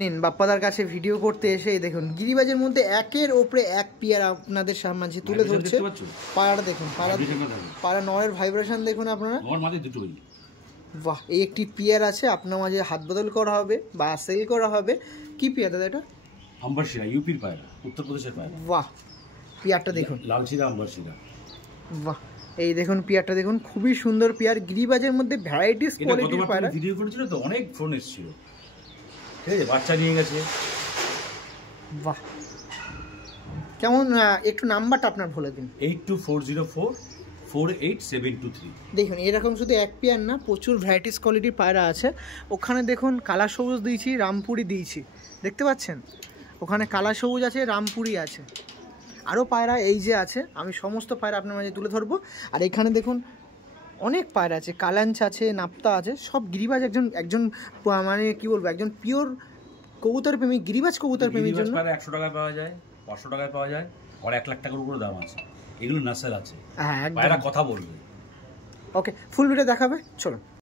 নিন বাপ্পাদার কাছে ভিডিও করতে এসে দেখুন গিরিবাজের মধ্যে একের ওপরে এক পেয়ার আপনাদের সামনে তুলে ধরছে। পাড়াটা দেখুন, পাড়া নরের ভাইব্রেশন দেখুন আপনারা। বাহ, এই একটি পেয়ার আছে আপনার মাঝে হাত বদল করা হবে বা সেল করা হবে। কি পেয়ার দাদা এটা? আম্বারশিরা, ইউপির পায়রা, উত্তরপ্রদেশের পায়রা। বাহ, পেয়ারটা দেখুন, লালশিরা আম্বারশিরা। বাহ, এই দেখুন পেয়ারটা দেখুন, খুবই সুন্দর পেয়ার। গিরিবাজের মধ্যে ভ্যারাইটিস কোয়ালিটির পায়রা। ভিডিও করেছিল তো, অনেক ফোন এসেছিল, ঠিক আছে, বাচ্চা নিয়ে গেছে। বাহ, কেমন? একটু নাম্বারটা আপনার বলে দিন। 8240448723। দেখুন এরকম শুধু এক পেয়ার না, প্রচুর ভ্যারাইটিস কোয়ালিটির পায়রা আছে। ওখানে দেখুন কালা সবুজ দিয়েছি, রামপুরি দিয়েছি, দেখতে পাচ্ছেন? ওখানে কালা সবুজ আছে, রামপুরি আছে, আরও পায়রা এই যে আছে। আমি সমস্ত পায়রা আপনার মাঝে তুলে ধরবো। আর এখানে দেখুন অনেক পায়রা আছে, কালাঞ্চ আছে, নাপ্তা আছে, সব গিরিবাজ। একজন মানে কি বলবো, একজন পিওর কবুতর প্রেমী, গিরিবাজ কবুতর প্রেমীর জন্য 100 টাকায় পাওয়া যায়, 500 টাকায় পাওয়া যায়, আর 1 লাখ টাকার উপরে দাম আছে। এগুলো নাসেল আছে, হ্যাঁ, পায়রা কথা বলবে। ওকে, ফুল ভিডিও দেখাবে, চলো।